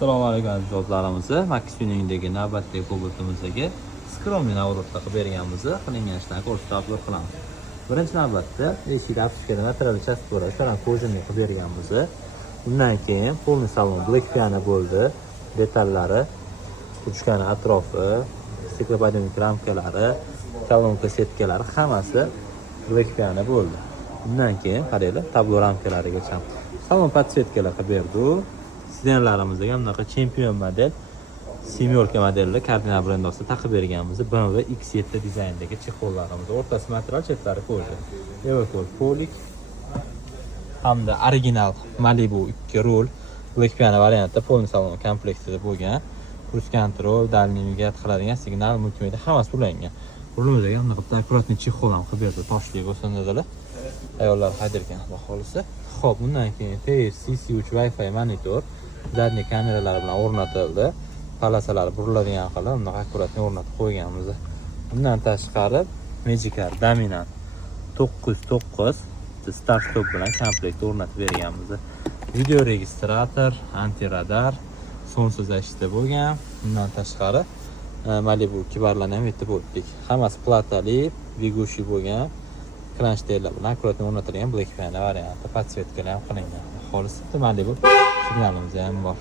Assalomu alaykum aziz do'stlarimiz. Maksiminingdagi navbatdagi Cobalt'imizdagi skromli navrotda qilib berganmiz. Qilingan ishlarni ko'rsatib upload qilamiz. Birinchi navbatda eshikda apsishkada natural chast bo'ladi. Shularni kojinli qilib berganmiz. Undan keyin polniy salon black piano bo'ldi. Detallari, ruchkani atrofi, stiklopodiyumik ramkalari, kolonka setkalari hammasi black piano bo'ldi. Undan keyin qaranglar, tablo ramkalarigacha salon podsetkalar qilib berdi. Sidenlarimizga bunaqa chempion model semyorka modelli kardinal brend ostida taqib berganmiz. BMW X7 dizaynidagi chexollarimiz. O'rtasi material, chetlari koja. Evercoat polik hamda original Malibu 2 rul black piano variantida polniy salon komplektida bo'lgan. Cruise control, dальний навигат qiladigan signal, multimedia hammasi ulangan. Rulimizga bunaqa akkuratniy chexol ham qilib berdi. Toshli bo'lsin dedilar. Ayollar haydirgan xohlasa. Xo'p, bundan keyin TS-CC3 Wi-Fi monitor zadniy kameralar bilan o'rnatildi. Palasalar buriladigan qilib, uni akkuratni o'rnatib qo'yganmiz. Bundan tashqari Magicar Dominant 909 start stop bilan komplekt o'rnatib berganmiz. Video registrator, anti-radar, sonsiz ashita bo'lgan. Bundan tashqari Malibu kibarlarni ham yetib o'tdik. Hammasi platali, bigushi bo'lgan. Kranshterlar bilan akkuratni o'rnatilgan black piano varianti, podsetkalar ham qilingan. Xolis Malibu signalimiz ham bor.